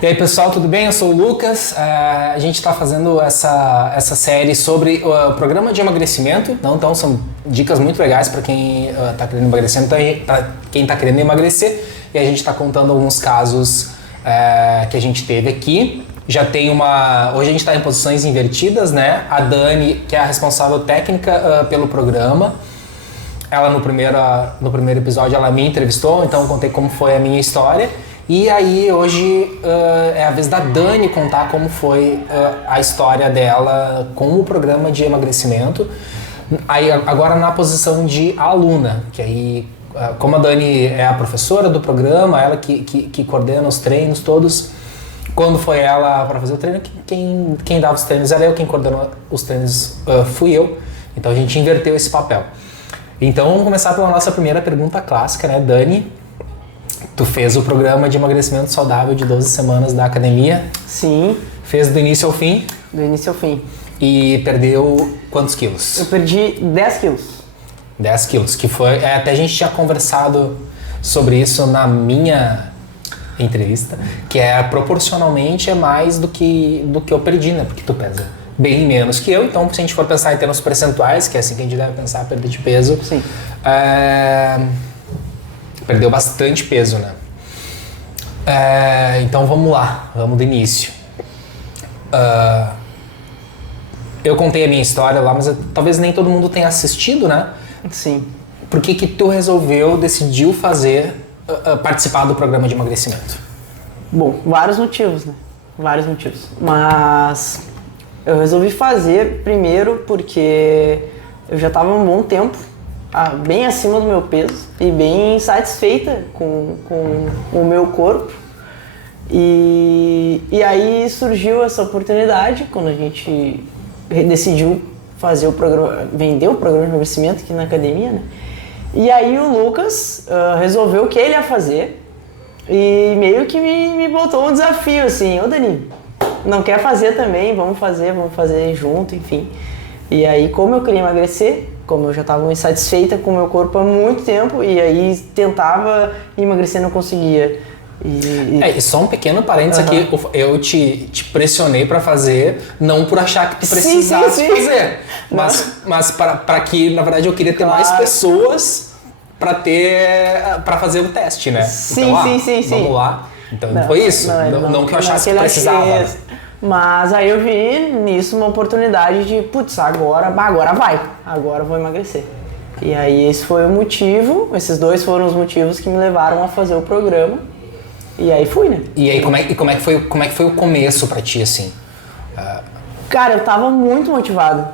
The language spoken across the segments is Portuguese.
E aí pessoal, tudo bem? Eu sou o Lucas. A gente está fazendo essa série sobre o programa de emagrecimento. Então são dicas muito legais para quem está querendo emagrecer, para quem está querendo emagrecer. E a gente está contando alguns casos que a gente teve aqui. Já tem hoje a gente está em posições invertidas, né? A Dani, que é a responsável técnica pelo programa, ela no primeiro episódio ela me entrevistou, então eu contei como foi a minha história. E aí hoje é a vez da Dani contar como foi a história dela com o programa de emagrecimento. Aí agora na posição de aluna, que aí como a Dani é a professora do programa, ela que coordena os treinos todos. Quando foi ela para fazer o treino, quem dava os treinos era eu, quem coordenou os treinos fui eu. Então a gente inverteu esse papel. Então vamos começar pela nossa primeira pergunta clássica, né, Dani? Tu fez o programa de emagrecimento saudável de 12 semanas da academia? Sim. Fez do início ao fim? Do início ao fim. E perdeu quantos quilos? Eu perdi 10 quilos. 10 quilos, que foi... até a gente tinha conversado sobre isso na minha entrevista, que proporcionalmente é mais do que eu perdi, né? Porque tu pesa bem menos que eu, então se a gente for pensar em termos percentuais, que é assim que a gente deve pensar, perda de peso... Sim. Perdeu bastante peso, né? Então vamos lá, vamos do início. Eu contei a minha história lá, mas talvez nem todo mundo tenha assistido, né? Sim. Por que tu decidiu participar do programa de emagrecimento? Bom, vários motivos, né? Vários motivos. Mas eu resolvi fazer primeiro porque eu já estava há um bom tempo bem acima do meu peso e bem satisfeita com o meu corpo. E aí surgiu essa oportunidade quando a gente decidiu vender o programa de emagrecimento aqui na academia, né? E aí o Lucas resolveu que ele ia fazer e meio que me botou um desafio assim: ô Dani, não quer fazer também? Vamos fazer junto, enfim. E aí, como eu queria emagrecer, como eu já estava insatisfeita com o meu corpo há muito tempo, e aí tentava emagrecer e não conseguia. E só um pequeno parênteses aqui, eu te pressionei para fazer, não por achar que tu precisasse fazer, mas para que, na verdade, eu queria ter mais pessoas para fazer o teste, né? Sim, então, sim. Vamos lá. Então não foi isso, não que eu achasse que precisava. Mas aí eu vi nisso uma oportunidade de, agora eu vou emagrecer. E aí esse foi o motivo, esses dois foram os motivos que me levaram a fazer o programa. E aí fui, né? E aí como é que foi o começo pra ti, assim? Cara, eu tava muito motivado,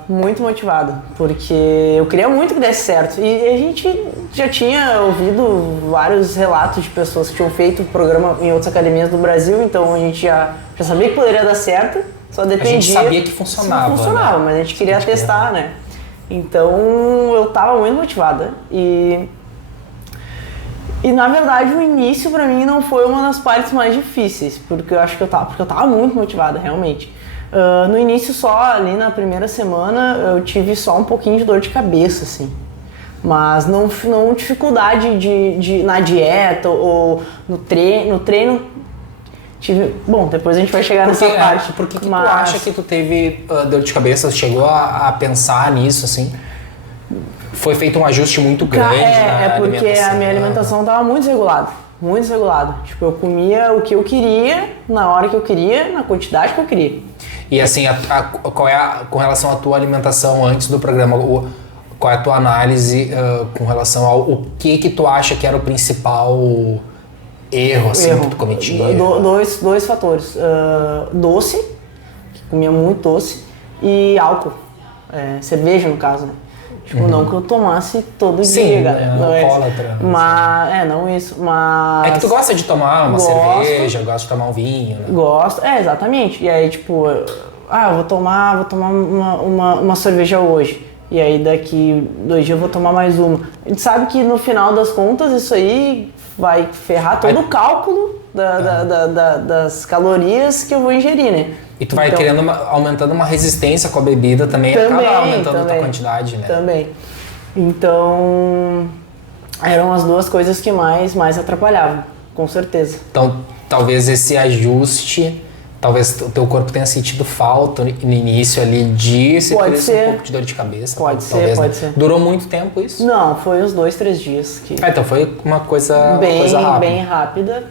porque eu queria muito que desse certo. E a gente já tinha ouvido vários relatos de pessoas que tinham feito o programa em outras academias do Brasil, então a gente já sabia que poderia dar certo, só dependia... A gente sabia que funcionava, né? Mas a gente queria testar, né? Então eu tava muito motivada e na verdade o início pra mim não foi uma das partes mais difíceis, porque eu acho que eu tava muito motivada, realmente. No início só, ali na primeira semana, eu tive só um pouquinho de dor de cabeça, assim. Mas não dificuldade na dieta ou no treino. Bom, depois a gente vai chegar nessa parte. Por que tu acha que tu teve dor de cabeça? Chegou a pensar nisso, assim? Foi feito um ajuste muito grande porque a minha alimentação estava muito desregulada. Muito desregulada. Tipo, eu comia o que eu queria, na hora que eu queria, na quantidade que eu queria. E assim, com relação à tua alimentação antes do programa, qual é a tua análise com relação ao que tu acha que era o principal erro, assim, que tu cometia? Dois fatores. Doce, que comia muito doce, e álcool. Cerveja, no caso, né? Tipo, não que eu tomasse todo dia, cara. Não é alcoólatra. Mas, não isso, mas... É que tu gosta de tomar uma cerveja, gosta de tomar um vinho, né? Gosto, exatamente. E aí, tipo, eu vou tomar uma cerveja hoje. E aí, daqui 2 dias eu vou tomar mais uma. A gente sabe que, no final das contas, isso aí vai ferrar todo o cálculo das calorias que eu vou ingerir, né? E tu vai aumentando uma resistência com a bebida também acaba aumentando a tua quantidade, né? Também. Então, eram as duas coisas que mais atrapalhavam, com certeza. Então, talvez esse ajuste, talvez o teu corpo tenha sentido falta no início ali disso, Pode por isso ser. um pouco de dor de cabeça. Pode ser, talvez, pode né? ser. Durou muito tempo isso? Não, foi uns 2, 3 dias que... Então foi uma coisa, Bem rápida.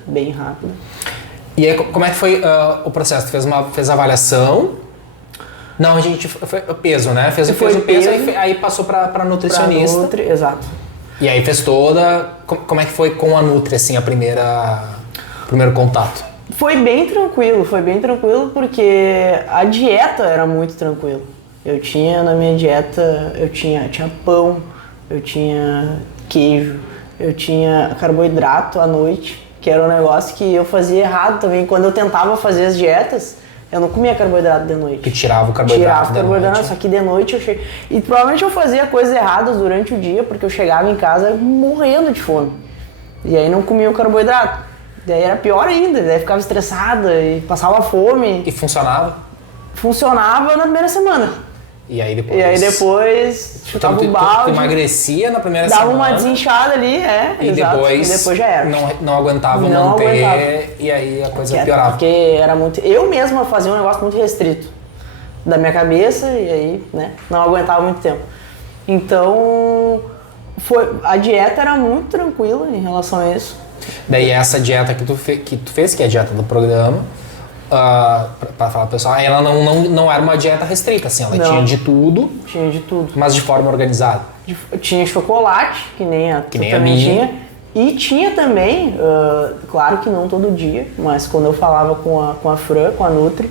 E aí, como é que foi o processo? Tu fez a avaliação? Não, a gente foi o peso, né? Fez o peso, aí passou pra nutricionista. Pra exato. E aí fez toda... Como é que foi com a Nutri, assim, o primeiro contato? Foi bem tranquilo porque a dieta era muito tranquila. Eu tinha na minha dieta, tinha pão, eu tinha queijo, eu tinha carboidrato à noite, que era um negócio que eu fazia errado também. Quando eu tentava fazer as dietas, eu não comia carboidrato de noite. Tu tirava o carboidrato noite. Só que de noite eu cheguei... E provavelmente eu fazia coisas erradas durante o dia, porque eu chegava em casa morrendo de fome. E aí não comia o carboidrato. Daí era pior ainda, daí ficava estressada e passava fome. E funcionava? Funcionava na primeira semana. E aí depois chutava o balde. Tu emagrecia na primeira semana. Dava uma desinchada ali, e exato. Depois, e depois já era. Não aguentava manter. E aí a coisa piorava. Porque era muito... Eu mesma fazia um negócio muito restrito da minha cabeça e aí, né, não aguentava muito tempo. Então, a dieta era muito tranquila em relação a isso. Daí essa dieta que tu fez, que é a dieta do programa, pra falar pro pessoal, ela não era uma dieta restrita, assim, ela tinha de tudo. Tinha de tudo. Mas de forma organizada. Tinha chocolate, que nem a minha. Tinha. E tinha também, claro que não todo dia, mas quando eu falava com a Fran, com a Nutri,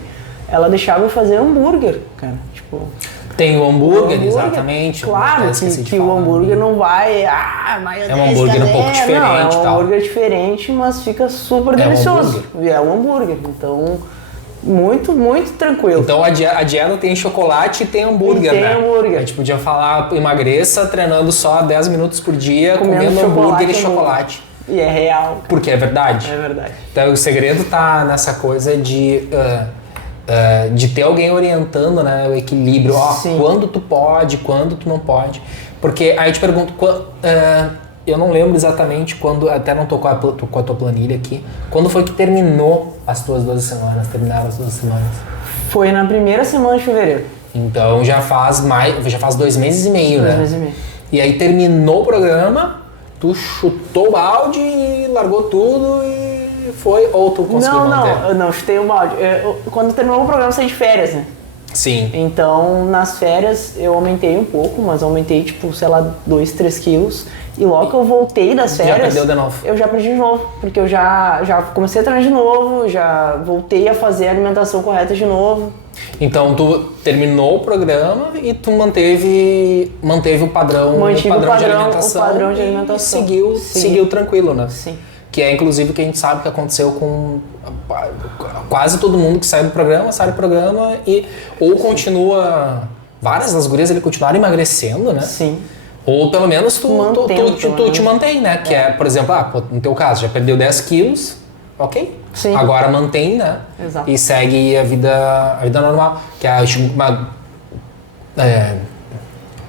ela deixava eu fazer hambúrguer, cara, tipo... Tem o hambúrguer, exatamente. Claro que o hambúrguer não vai... maionese, é um hambúrguer um pouco diferente. Não, é um hambúrguer diferente, mas fica super delicioso. É um hambúrguer, então... Muito, muito tranquilo. Então a dieta tem chocolate e tem hambúrguer, né? Tem hambúrguer. A gente podia falar, emagreça treinando só 10 minutos por dia, comendo hambúrguer e chocolate. E é real. Cara. Porque é verdade. É verdade. Então o segredo tá nessa coisa de ter alguém orientando, né, o equilíbrio. Quando tu pode, quando tu não pode. Porque aí eu te pergunto, eu não lembro exatamente quando, até não tô com a tua planilha aqui, quando foi que terminaram as 12 semanas? Foi na primeira semana de fevereiro. Então já faz 2 meses e meio, né? 2 meses e meio. E aí terminou o programa, tu chutou o balde e largou tudo e foi, ou tu conseguiu manter? Não, chutei o balde. Quando terminou o programa, eu saí de férias, né? Sim. Então, nas férias, eu aumentei um pouco, mas aumentei, 2, 3 quilos. E logo que eu voltei das férias... Já perdeu de novo? Eu já perdi de novo, porque eu já comecei a treinar de novo, já voltei a fazer a alimentação correta de novo. Então, tu terminou o programa e tu manteve o padrão de alimentação. O padrão de alimentação. E seguiu tranquilo, né? Sim. Que é, inclusive, o que a gente sabe que aconteceu com quase todo mundo que sai do programa ou continua... Várias das gurias continuaram emagrecendo, né? Sim. Ou pelo menos tu te mantém, né? Que é, por exemplo, no teu caso, já perdeu 10 quilos, ok? Sim. Agora mantém, né? Exato. E segue a vida normal. Que é uma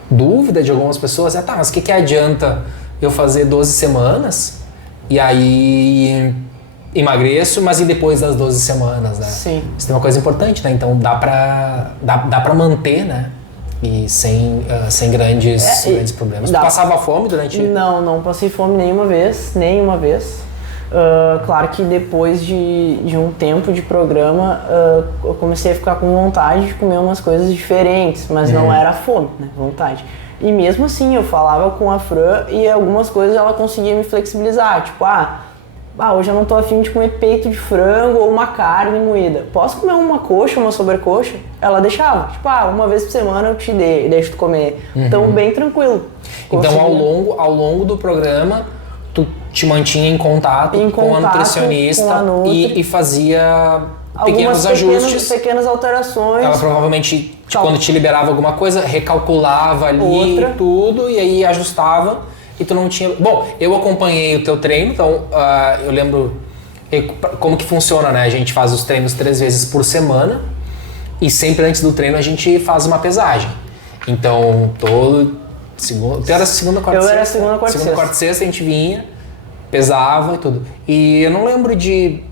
dúvida de algumas pessoas mas o que adianta eu fazer 12 semanas e aí emagreço, mas e depois das 12 semanas, né? Sim. Isso é uma coisa importante, né? Então dá pra manter, né? E sem grandes problemas. Tu passava fome durante... Não passei fome nenhuma vez. Claro que depois de um tempo de programa, eu comecei a ficar com vontade de comer umas coisas diferentes, mas não era fome, né? Vontade. E mesmo assim, eu falava com a Fran e algumas coisas ela conseguia me flexibilizar. Tipo, hoje eu não tô afim de comer peito de frango ou uma carne moída. Posso comer uma coxa, uma sobrecoxa? Ela deixava. Tipo, uma vez por semana eu te deixo tu comer. Então, bem tranquilo. Então, ao longo do programa, tu te mantinha em contato com a nutricionista e fazia pequenos ajustes. Pequenas alterações. Ela provavelmente, quando te liberava alguma coisa, recalculava ali tudo e aí ajustava. E tu não tinha... Bom, eu acompanhei o teu treino, então eu lembro como que funciona, né? A gente faz os treinos 3 vezes por semana e sempre antes do treino a gente faz uma pesagem. Então, tu era segunda, quarta, sexta? Eu era segunda, quarta e sexta a gente vinha, pesava e tudo. E eu não lembro de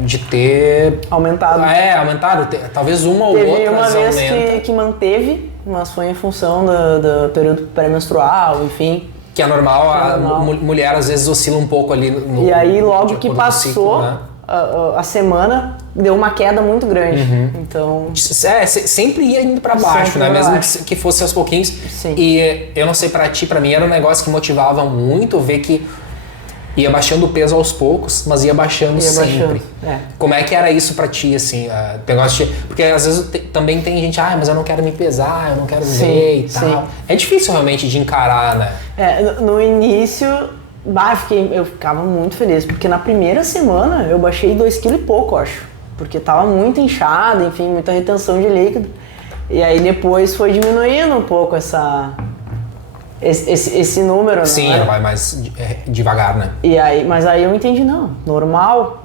de ter... Aumentado. Aumentado. Talvez uma ou outra Teve uma vez aumenta. que manteve, mas foi em função do período pré-menstrual, enfim. Que é normal, a mulher às vezes oscila um pouco ali no... E aí logo que ciclo, passou né? a semana, deu uma queda muito grande. Então... sempre ia indo pra baixo, Sempre né? pra Mesmo baixo. que fosse aos pouquinhos. Sim. E eu não sei pra ti, pra mim era um negócio que motivava muito ver que ia baixando o peso aos poucos, mas ia baixando sempre. Como é que era isso pra ti, assim? Negócio de, porque às vezes também tem gente, mas eu não quero me pesar, eu não quero ver e tal. Sim. É difícil realmente de encarar, né? No início, eu ficava muito feliz, porque na primeira semana eu baixei 2,5 kg e pouco, eu acho. Porque tava muito inchado, enfim, muita retenção de líquido. E aí depois foi diminuindo um pouco esse número, Sim, né? vai mais devagar, né? Mas aí eu entendi, não, normal.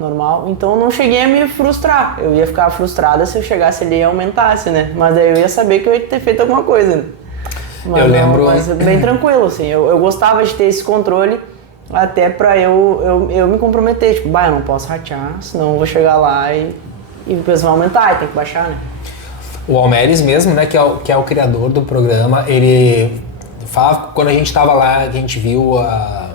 Então eu não cheguei a me frustrar. Eu ia ficar frustrada se eu chegasse ali e aumentasse, né? Mas daí eu ia saber que eu ia ter feito alguma coisa, né? Eu lembro... Mas bem tranquilo, assim. Eu gostava de ter esse controle até pra eu me comprometer. Tipo, eu não posso ratear, senão eu vou chegar lá e o peso vai aumentar e tem que baixar, né? O Almeres mesmo, né, que é o criador do programa, ele fala, quando a gente estava lá, que a gente viu a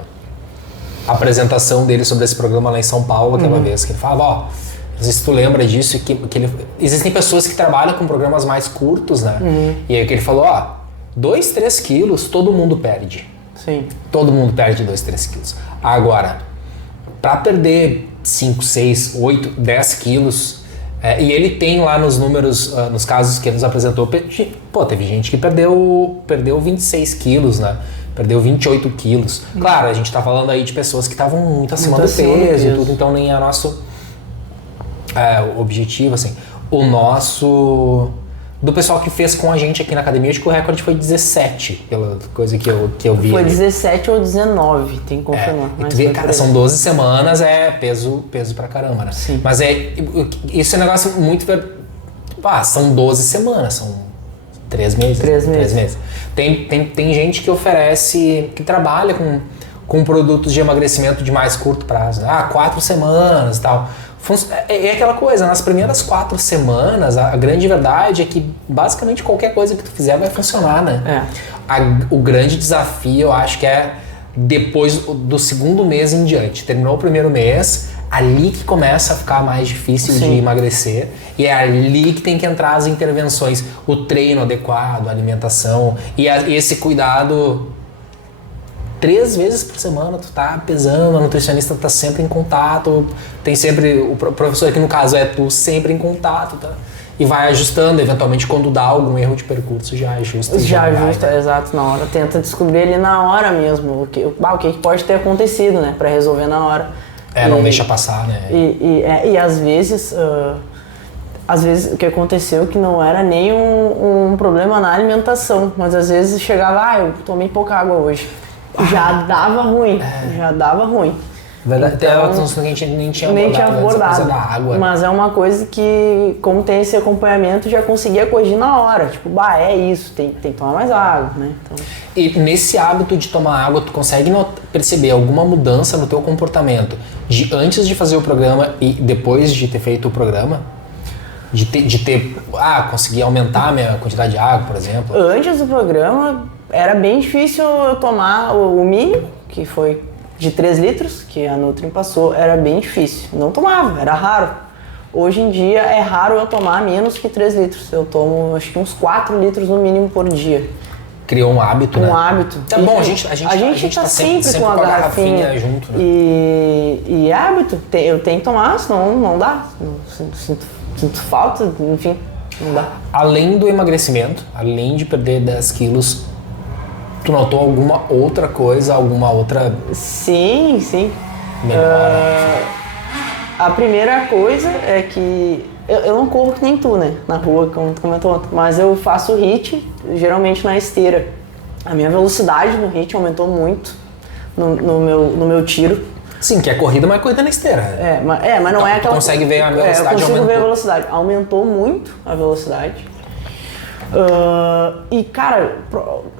apresentação dele sobre esse programa lá em São Paulo, aquela vez, que ele falava, não sei se tu lembra disso, existem pessoas que trabalham com programas mais curtos, né? E aí que ele falou, 2, 3 quilos todo mundo perde. Sim. Todo mundo perde 2, 3 quilos. Agora, para perder 5, 6, 8, 10 quilos, e ele tem lá nos números, nos casos que ele nos apresentou, teve gente que perdeu 26 quilos, né? Perdeu 28 quilos. Claro, a gente tá falando aí de pessoas que estavam muito acima do peso e tudo, então nem é nosso objetivo, assim. O nosso... Do pessoal que fez com a gente aqui na academia, acho que o recorde foi 17, pela coisa que eu vi. Foi ali. 17 ou 19, tem que confirmar. E tu vê, cara, são 12 semanas, peso pra caramba, né? Sim. Mas isso é um negócio muito... são 12 semanas, são 3 meses. 3 meses. 3 meses. Tem gente que oferece, que trabalha com produtos de emagrecimento de mais curto prazo, né? 4 semanas e tal. É aquela coisa, nas primeiras 4 semanas, a grande verdade é que basicamente qualquer coisa que tu fizer vai funcionar, né? O grande desafio, eu acho que é depois do segundo mês em diante. Terminou o primeiro mês, ali que começa a ficar mais difícil de emagrecer, e é ali que tem que entrar as intervenções, o treino adequado, a alimentação e esse cuidado. 3 vezes por semana tu tá pesando, a nutricionista tá sempre em contato, tem sempre, o professor aqui no caso é tu sempre em contato, tá? E vai ajustando, eventualmente quando dá algum erro de percurso já ajusta. Exato, na hora. Tenta descobrir ali na hora mesmo o que pode ter acontecido, né? Pra resolver na hora. Não deixa passar, né? E às vezes o que aconteceu que não era nem um problema na alimentação, mas às vezes chegava, eu tomei pouca água hoje. Já dava ruim. Verdade, então, a gente nem tinha abordado. Da água. Mas é uma coisa que, como tem esse acompanhamento, já conseguia corrigir na hora. Tipo, é isso, tem que tomar mais água, né? Então... E nesse hábito de tomar água, tu consegue perceber alguma mudança no teu comportamento de antes de fazer o programa e depois de ter feito o programa? Conseguir aumentar a minha quantidade de água, por exemplo? Antes do programa, era bem difícil eu tomar o mínimo, que foi de 3 litros, que a Nutri passou, era bem difícil. Não tomava, era raro. Hoje em dia é raro eu tomar menos que 3 litros. Eu tomo acho que uns 4 litros no mínimo por dia. Criou um hábito, né? Um hábito. Tá bom, a gente tá sempre com a garrafinha junto, né? E hábito, eu tenho que tomar, senão não dá. Sinto falta, enfim, não dá. Além do emagrecimento, além de perder 10 quilos, tu notou alguma outra coisa, alguma outra... Sim. Melhora? A primeira coisa é que eu não corro que nem tu, né? Na rua, como tu comentou ontem, mas eu faço HIIT, geralmente na esteira. A minha velocidade no HIIT aumentou muito no meu tiro. Sim, que é corrida, mas é corrida na esteira. Mas não é aquela... Tu consegue ver a velocidade eu consigo aumentou. ver a velocidade. Aumentou muito a velocidade. E, cara,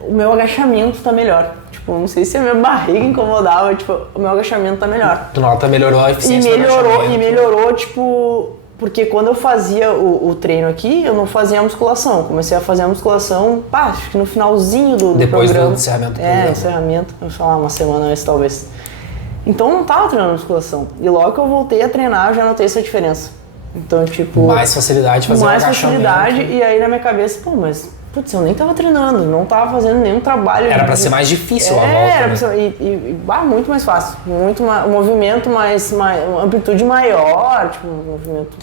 o meu agachamento tá melhor. Tipo, tipo, não sei se a minha barriga incomodava, tipo, o meu agachamento tá melhor. Tu nota, melhorou a eficiência do agachamento. E melhorou, tipo, porque quando eu fazia o treino aqui, eu não fazia a musculação. Comecei a fazer a musculação, acho que no finalzinho do depois programa. Do encerramento do programa. Encerramento, vamos falar, uma semana antes talvez. Então eu não tava treinando musculação. E logo que eu voltei a treinar, eu já notei essa diferença. Então, tipo... Mais facilidade de fazer o agachamento. Mais facilidade, e aí na minha cabeça, putz, eu nem tava treinando, não tava fazendo nenhum trabalho. Era pra ser mais difícil a volta, era né? pra ser, muito mais fácil. Um movimento mais, uma amplitude maior, tipo, um movimento...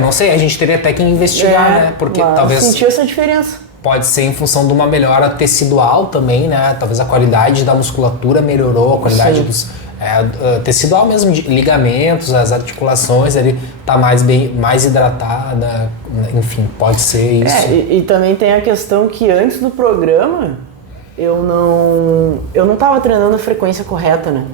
não sei, a gente teria até que investigar, né? Porque talvez... sentir essa diferença. Pode ser em função de uma melhora tecidual também, né? Talvez a qualidade da musculatura melhorou, a qualidade dos... tecidual mesmo, de ligamentos, as articulações, ele tá mais hidratada, enfim, pode ser isso. E também tem a questão que antes do programa, eu não tava treinando a frequência correta, né?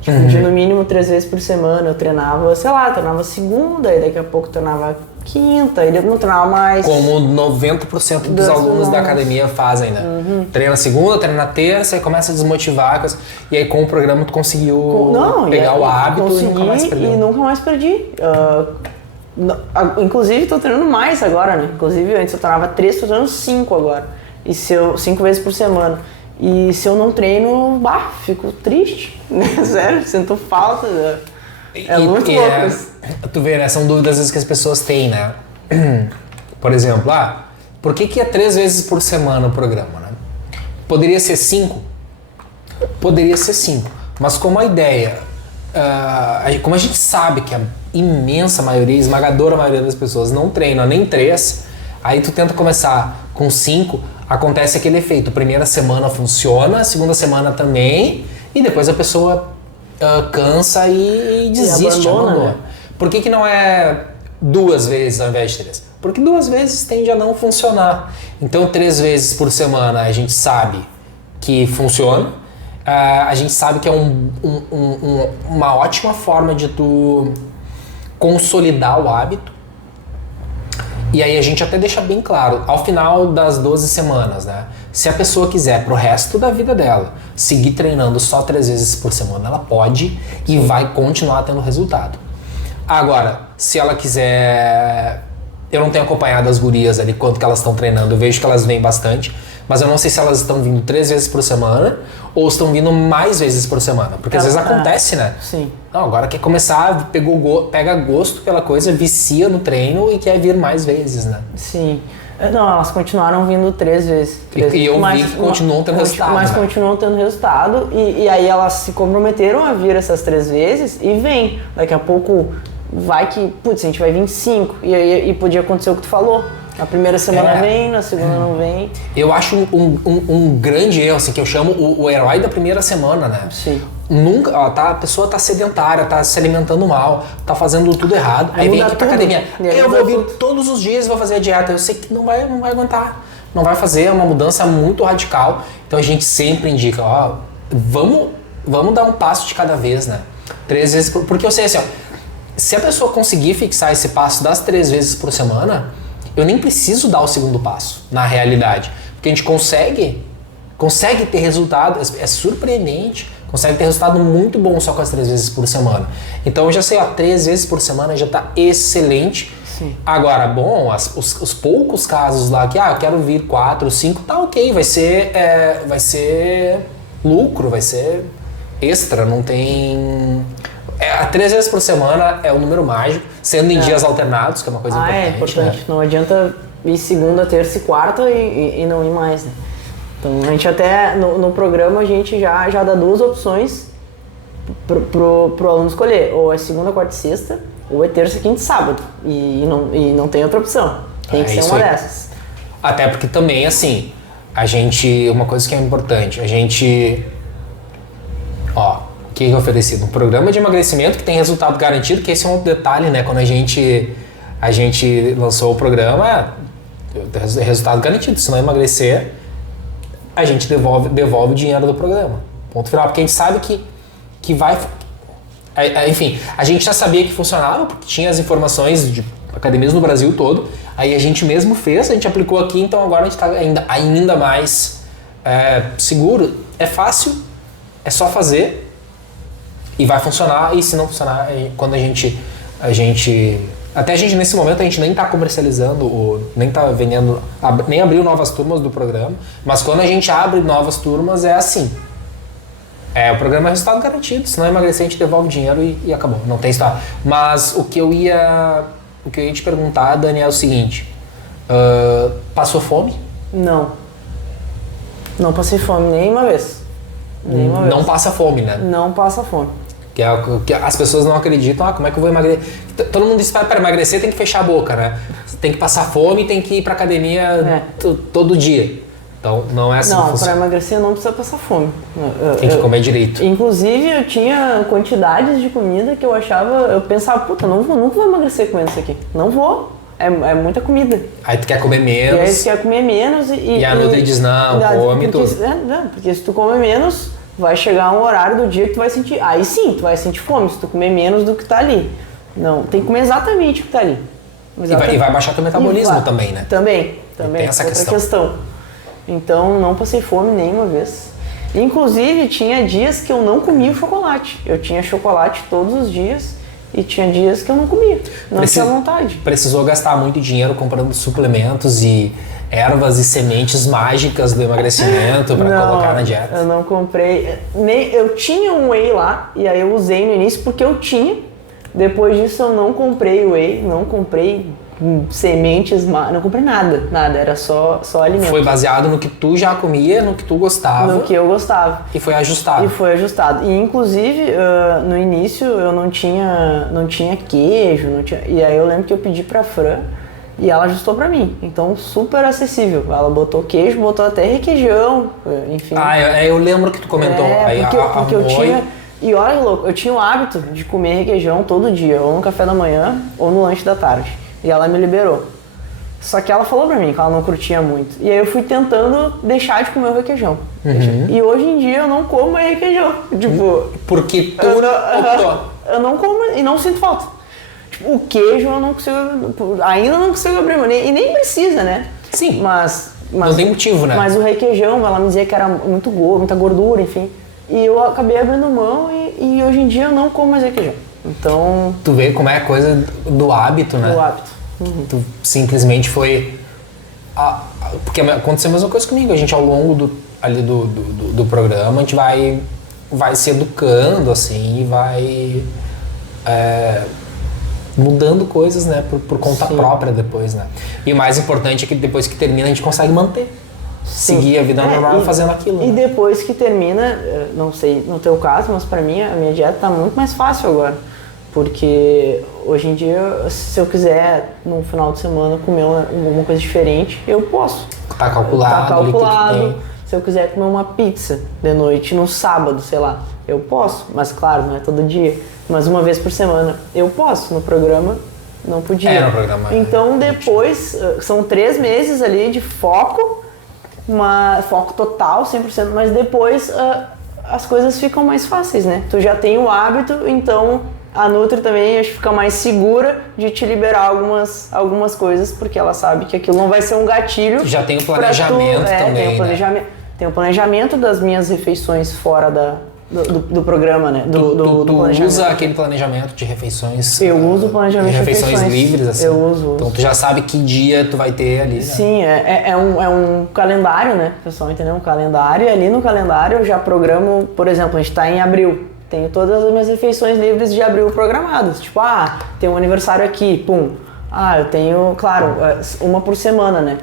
Tipo, de no mínimo 3 vezes por semana, eu treinava, treinava segunda, e daqui a pouco treinava quinta, e não treinava mais. Como 90% dos alunos da academia fazem, né? Treina segunda, treina terça, e começa a desmotivar. E aí com o programa tu conseguiu pegar o hábito e nunca mais perdeu. E nunca mais perdi. Inclusive tô treinando mais agora, né? Inclusive antes eu treinava 3, tô treinando 5 agora. 5 vezes por semana. E se eu não treino, fico triste, né? Sério, sinto falta. Muito louco isso. Tu vê, né? São dúvidas às vezes que as pessoas têm, né? Por exemplo, por que é 3 vezes por semana o programa, né? Poderia ser 5? Poderia ser 5. Mas como a ideia, como a gente sabe que a imensa maioria, esmagadora maioria das pessoas não treina nem 3, aí tu tenta começar com 5, acontece aquele efeito. Primeira semana funciona, segunda semana também, e depois a pessoa cansa e desiste, abandona. Né? Por que não é 2 vezes ao invés de 3? Porque 2 vezes tende a não funcionar. Então 3 vezes por semana a gente sabe que funciona, a gente sabe que é uma ótima forma de tu consolidar o hábito. E aí a gente até deixa bem claro, ao final das 12 semanas, né? Se a pessoa quiser pro resto da vida dela seguir treinando só 3 vezes por semana, ela pode e vai continuar tendo resultado. Agora, se ela quiser... Eu não tenho acompanhado as gurias ali, quanto que elas estão treinando, eu vejo que elas vêm bastante, mas eu não sei se elas estão vindo 3 vezes por semana ou estão vindo mais vezes por semana, porque às vezes acontece, né? Sim. Não, agora quer começar, pega gosto pela coisa, vicia no treino e quer vir mais vezes, né? Sim. Não, elas continuaram vindo 3 vezes. E eu vi que continuam tendo resultado. Mas continuam tendo resultado e aí elas se comprometeram a vir essas 3 vezes e vem. Daqui a pouco vai que, a gente vai vir 5 e podia acontecer o que tu falou. Na primeira semana vem, na segunda não vem. Eu acho um grande erro, assim, que eu chamo o herói da primeira semana, né? Sim. Nunca, a pessoa tá sedentária, tá se alimentando mal, tá fazendo tudo errado. Aí vem aqui pra academia. Eu vou vir todos os dias e vou fazer a dieta. Eu sei que não vai aguentar. Não vai fazer, é uma mudança muito radical. Então a gente sempre indica, vamos dar um passo de cada vez, né? 3 vezes porque eu sei assim, se a pessoa conseguir fixar esse passo das 3 vezes por semana, eu nem preciso dar o segundo passo, na realidade. Porque a gente consegue ter resultado, é surpreendente, consegue ter resultado muito bom só com as 3 vezes por semana. Então eu já sei, 3 vezes por semana já está excelente. Sim. Agora, os poucos casos lá que, eu quero vir 4, 5, tá ok, vai ser lucro, vai ser extra, não tem... 3 vezes por semana é o número mágico, sendo em dias alternados, que é uma coisa importante. É importante. Né? Não adianta ir segunda, terça e quarta e não ir mais, né? Então a gente até, no programa, a gente já dá 2 opções pro aluno escolher. Ou é segunda, quarta e sexta, ou é terça, quinta e sábado. E não tem outra opção. Tem que ser uma dessas. Até porque também, assim, uma coisa que é importante, a gente... O que é oferecido? Um programa de emagrecimento que tem resultado garantido, que esse é um detalhe, né? Quando a gente lançou o programa, resultado garantido. Se não emagrecer, a gente devolve o dinheiro do programa. Ponto final. Porque a gente sabe que vai... Enfim, a gente já sabia que funcionava, porque tinha as informações de academias no Brasil todo. Aí a gente mesmo fez, a gente aplicou aqui, então agora a gente está ainda mais seguro, é fácil, é só fazer e vai funcionar. E se não funcionar, quando a gente até a gente nesse momento a gente nem está comercializando, nem está vendendo, nem abriu novas turmas do programa, mas quando a gente abre novas turmas é assim. O programa é resultado garantido, se não emagrecer a gente devolve o dinheiro e acabou, não tem história. Mas o que eu ia te perguntar, Dani, é o seguinte, passou fome? Não passei fome nenhuma vez. Não passa fome, né? Não passa fome. Que as pessoas não acreditam, como é que eu vou emagrecer? Todo mundo diz que para emagrecer tem que fechar a boca, né? Tem que passar fome e tem que ir pra academia todo dia. Então não é assim que funciona. Para emagrecer não precisa passar fome. Tem que comer direito. Inclusive eu tinha quantidades de comida que eu pensava, nunca vou emagrecer comendo isso aqui. Não vou. É muita comida. Aí tu quer comer menos. E aí tu quer comer menos e a Nutri diz, não, come tudo. Porque se tu comer menos, vai chegar um horário do dia que tu vai sentir. Aí sim, tu vai sentir fome se tu comer menos do que tá ali. Não, tem que comer exatamente o que tá ali. E vai baixar teu metabolismo também, né? Também. Tem essa outra questão. Então não passei fome nenhuma vez. Inclusive tinha dias que eu não comia o chocolate. Eu tinha chocolate todos os dias e tinha dias que eu não comia. Não tinha vontade. Precisou gastar muito dinheiro comprando suplementos e ervas e sementes mágicas do emagrecimento para colocar na dieta? Eu não comprei. Eu tinha um whey lá e aí eu usei no início porque eu tinha. Depois disso eu não comprei whey, não comprei sementes, não comprei nada, era só alimento. Foi baseado no que tu já comia, no que tu gostava. No que eu gostava. E foi ajustado. E inclusive, no início eu não tinha queijo, e aí eu lembro que eu pedi pra Fran e ela ajustou pra mim. Então, super acessível. Ela botou queijo, botou até requeijão, enfim. Eu lembro que tu comentou. Porque eu tinha... E olha, louco, eu tinha o hábito de comer requeijão todo dia, ou no café da manhã, ou no lanche da tarde. E ela me liberou. Só que ela falou pra mim que ela não curtia muito. E aí eu fui tentando deixar de comer o requeijão. E hoje em dia eu não como mais requeijão. Porque tu optou. Eu não como e não sinto falta. O queijo eu não consigo... Ainda não consigo abrir mão. E nem precisa, né? Sim. Mas não tem motivo, né? Mas o requeijão, ela me dizia que era muita gordura, enfim. E eu acabei abrindo mão e hoje em dia eu não como mais requeijão. Então... Tu vê como é a coisa do hábito, né? Do hábito. Tu simplesmente foi... Porque aconteceu a mesma coisa comigo. A gente, ao longo do programa, a gente vai se educando, assim, e vai mudando coisas, né? Por conta própria depois, né? E o mais importante é que depois que termina, a gente consegue manter. Seguir a vida normal fazendo aquilo. E depois que termina, não sei no teu caso, mas pra mim a minha dieta tá muito mais fácil agora. Porque hoje em dia, se eu quiser no final de semana comer alguma coisa diferente, eu posso. Tá calculado. Se eu quiser comer uma pizza de noite no sábado, sei lá, eu posso. Mas claro, não é todo dia. Mas uma vez por semana eu posso. No programa não podia. No programa. Então depois, são 3 meses ali de foco. Foco total, 100%, mas depois as coisas ficam mais fáceis, né? Tu já tem o hábito, então a Nutri também acho que fica mais segura de te liberar algumas coisas, porque ela sabe que aquilo não vai ser um gatilho. Já tem o planejamento também, tem o planejamento das minhas refeições fora do programa, né? Do tu usa aquele planejamento de refeições? Eu uso o planejamento de refeições livres, assim? Eu uso. Então tu já sabe que dia tu vai ter ali, né? Sim, é um calendário, né? O pessoal entendeu? Um calendário, e ali no calendário eu já programo, por exemplo, a gente tá em abril. Tenho todas as minhas refeições livres de abril programadas. Tipo, tem um aniversário aqui, pum. Eu tenho, claro, uma por semana, né?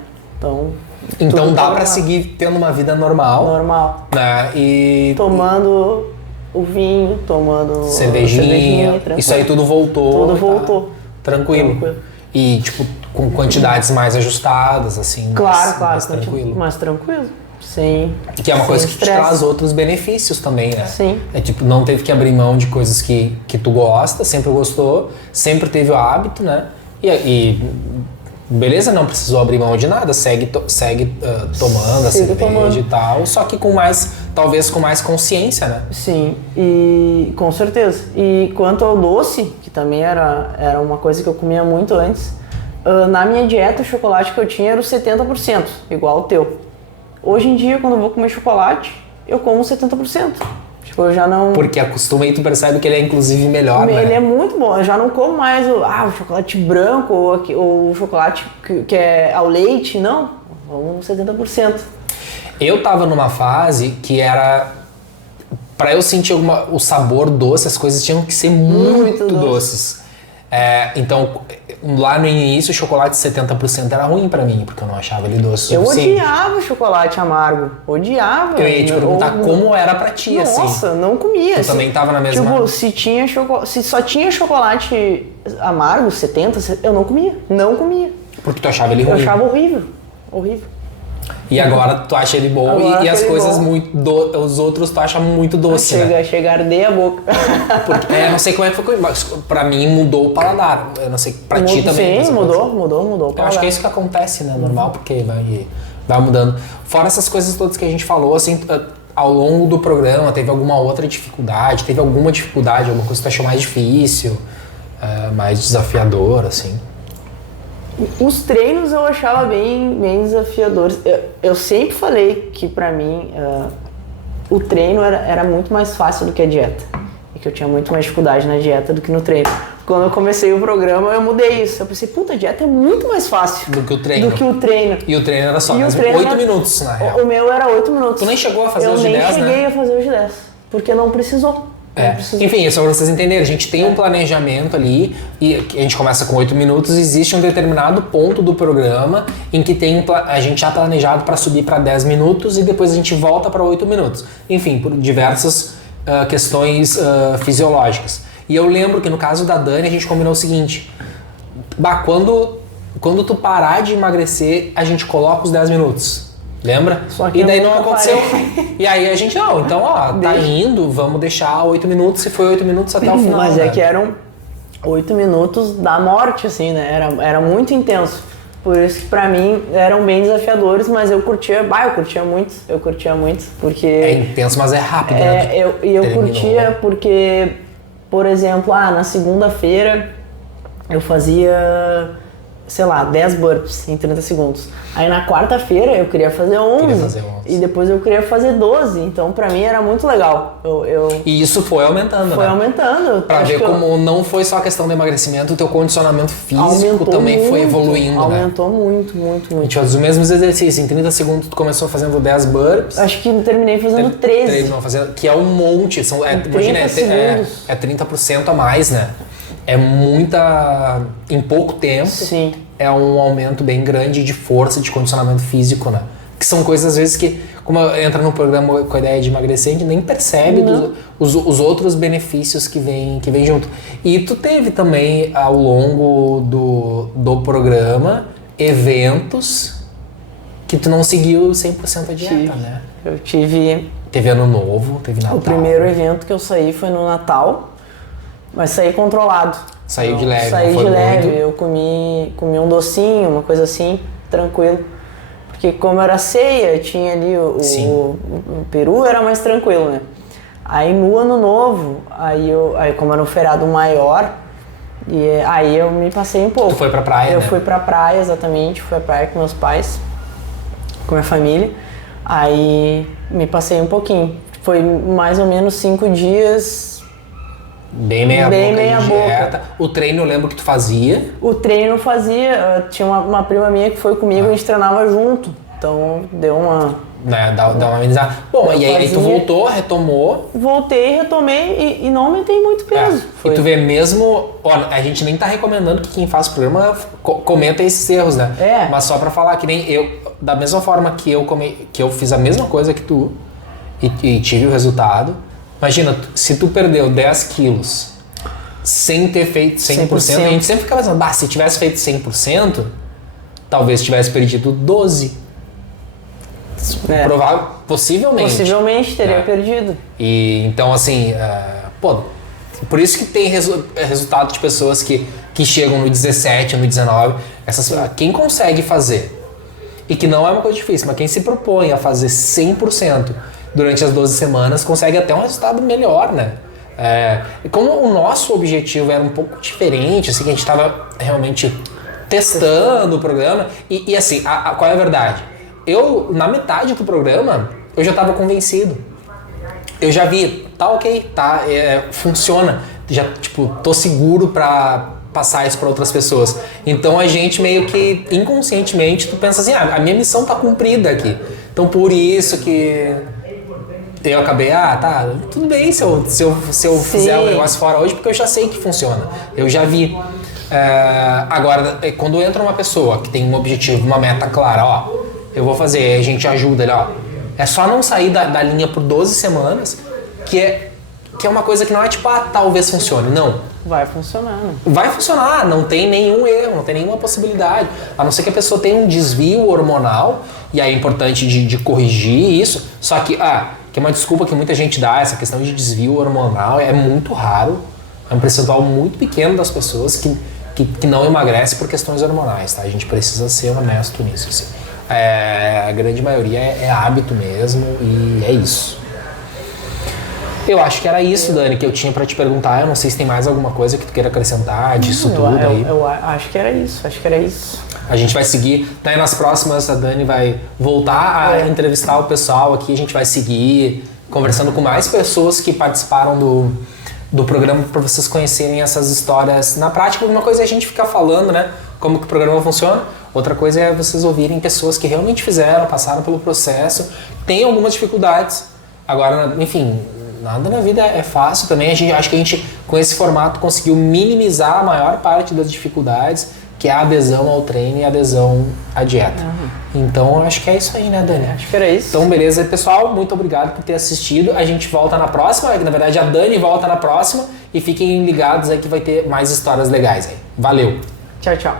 Então dá pra seguir tendo uma vida normal. Normal. Né? E tomando o vinho, tomando cervejinha. Isso aí tudo voltou. Tudo voltou. Tranquilo. E tipo, com quantidades mais ajustadas, assim. Claro. Mais tranquilo. Mais tranquilo. Sim. Que é uma coisa que te traz outros benefícios também, né? Sim. É tipo, não teve que abrir mão de coisas que tu gosta, sempre gostou, sempre teve o hábito, né? E beleza, não precisou abrir mão de nada, segue tomando a cerveja e tal, só que talvez com mais consciência, né? Sim, e com certeza. E quanto ao doce, que também era uma coisa que eu comia muito antes, na minha dieta o chocolate que eu tinha era o 70%, igual o teu. Hoje em dia, quando eu vou comer chocolate, eu como 70%. Tipo, eu já não... Porque acostuma e tu percebe que ele é inclusive melhor, né? Ele é muito bom. Eu já não como mais o chocolate branco ou o chocolate que é ao leite. Não, vamos 70%. Eu tava numa fase que era... Pra eu sentir o sabor doce, as coisas tinham que ser muito doces. Então, lá no início, o chocolate 70% era ruim pra mim, porque eu não achava ele doce o suficiente. Eu odiava chocolate amargo. Odiava. Eu ia te perguntar como era pra ti, assim. Nossa, não comia. Tu também tava na mesma... Tipo, se só tinha chocolate amargo, 70%, eu não comia. Não comia. Porque tu achava ele ruim. Eu achava horrível. Horrível. E agora tu acha ele bom e as coisas muito os outros tu acha muito doce, né? Chega a arder a boca. Porque, não sei como é que foi, mas pra mim mudou o paladar. Eu não sei, pra ti também. Sim, mudou. Eu acho que é isso que acontece, né? Normal, porque vai mudando. Fora essas coisas todas que a gente falou, assim, ao longo do programa, teve alguma outra dificuldade? Teve alguma dificuldade, alguma coisa que tu achou mais difícil, mais desafiador, assim? Os treinos eu achava bem desafiadores. Eu sempre falei que pra mim o treino era muito mais fácil do que a dieta. E que eu tinha muito mais dificuldade na dieta do que no treino. Quando eu comecei o programa eu mudei isso. Eu pensei, puta, a dieta é muito mais fácil do que o treino. E o treino era só 8 minutos, na real. O meu era 8 minutos. Tu nem chegou a fazer os de 10, né? Eu nem cheguei a fazer os de 10. Porque não precisou. Enfim, só pra vocês entenderem, a gente tem um planejamento ali e a gente começa com 8 minutos, existe um determinado ponto do programa em que a gente já planejado para subir para 10 minutos e depois a gente volta para 8 minutos. Enfim, por diversas questões fisiológicas. E eu lembro que no caso da Dani a gente combinou o seguinte, quando tu parar de emagrecer, a gente coloca os 10 minutos. Lembra? E daí não aconteceu. E aí a gente, então tá indo, vamos deixar 8 minutos, e foi 8 minutos até o final. Mas é que eram 8 minutos da morte, assim, né? Era muito intenso. Por isso que pra mim eram bem desafiadores, mas eu curtia muito, porque... É intenso, mas é rápido, né? Eu curtia porque, por exemplo, na segunda-feira eu fazia... sei lá, 10 burpees em 30 segundos. Aí na quarta-feira eu queria fazer 11. E depois eu queria fazer 12. Então pra mim era muito legal. E isso foi aumentando, Foi aumentando. Pra ver como não foi só a questão do emagrecimento, o teu condicionamento físico também foi evoluindo, Aumentou muito. A gente faz os mesmos exercícios. Em 30 segundos tu começou fazendo 10 burpees. Acho que terminei fazendo 13. Que é um monte. Imagina, é 30% a mais, né? É muita... Em pouco tempo. Sim. É um aumento bem grande de força, de condicionamento físico, né? Que são coisas, às vezes, que... Como entra no programa com a ideia de emagrecer, a gente nem percebe os outros benefícios que vem junto. E tu teve também, ao longo do programa, eventos que tu não seguiu 100% a dieta, né? Eu tive... Teve Ano Novo, teve Natal. O primeiro evento que eu saí foi no Natal. Mas saí controlado. Saiu de leve, Saí não foi de leve, muito? eu comi um docinho, uma coisa assim, tranquilo. Porque como era ceia, tinha ali o peru, era mais tranquilo, né? Aí no Ano Novo, aí como era um feriado maior, aí eu me passei um pouco. Tu foi pra praia, Eu né? fui pra praia, exatamente, fui pra praia com meus pais, com minha família. Aí me passei um pouquinho. Foi mais ou menos 5 dias... Bem meia boca. O treino eu lembro que tu fazia. O treino eu fazia, tinha uma prima minha que foi comigo, a gente treinava junto. Então deu uma... Dá uma amenizada. Bom, e aí tu voltou, retomou. Voltei, retomei e não aumentei muito peso. E tu vê mesmo... Olha, a gente nem tá recomendando que quem faz o programa cometa esses erros, né? Mas só pra falar que nem eu, da mesma forma que eu fiz a mesma coisa que tu e tive o resultado. Imagina, se tu perdeu 10 quilos sem ter feito 100%, a gente sempre fica pensando, se tivesse feito 100%, talvez tivesse perdido 12%. Possivelmente teria perdido. E então, assim, por isso que tem resultado de pessoas que chegam no 17, no 19, quem consegue fazer, e que não é uma coisa difícil, mas quem se propõe a fazer 100%, durante as 12 semanas, consegue até um resultado melhor, né? Como o nosso objetivo era um pouco diferente, assim, que a gente estava realmente testando o programa, e assim, qual é a verdade? eu, na metade do programa, eu já estava convencido. Eu já vi, tá ok, tá, funciona. Já, tipo, tô seguro pra passar isso pra outras pessoas. Então a gente meio que, inconscientemente, tu pensa assim, a minha missão tá cumprida aqui. Então por isso que eu acabei, tá, tudo bem se eu fizer o negócio fora hoje, porque eu já sei que funciona. Eu já vi. Agora, quando entra uma pessoa que tem um objetivo, uma meta clara, eu vou fazer, a gente ajuda ele, é só não sair da linha por 12 semanas, que é uma coisa que não é tipo, talvez funcione, não. Vai funcionar, né? Vai funcionar, não tem nenhum erro, não tem nenhuma possibilidade. A não ser que a pessoa tenha um desvio hormonal, e aí é importante de corrigir isso, só que, que é uma desculpa que muita gente dá, essa questão de desvio hormonal é muito raro, é um percentual muito pequeno das pessoas que não emagrece por questões hormonais, tá? A gente precisa ser honesto nisso, assim. A grande maioria é hábito mesmo e é isso. Eu acho que era isso, Dani, que eu tinha pra te perguntar. Eu não sei se tem mais alguma coisa que tu queira acrescentar disso tudo aí. Eu acho que era isso, A gente vai seguir, daí nas próximas a Dani vai voltar a entrevistar o pessoal aqui, a gente vai seguir conversando com mais pessoas que participaram do programa para vocês conhecerem essas histórias na prática. Uma coisa é a gente ficar falando, né, como que o programa funciona, outra coisa é vocês ouvirem pessoas que realmente fizeram, passaram pelo processo, têm algumas dificuldades. Agora, enfim, nada na vida é fácil também. Acho que a gente, com esse formato, conseguiu minimizar a maior parte das dificuldades, que é a adesão ao treino e a adesão à dieta. Então, acho que é isso aí, né, Dani? Acho que era isso. Então, beleza. Pessoal, muito obrigado por ter assistido. A gente volta na próxima. Na verdade, a Dani volta na próxima. E fiquem ligados aí que vai ter mais histórias legais aí. Valeu! Tchau, tchau.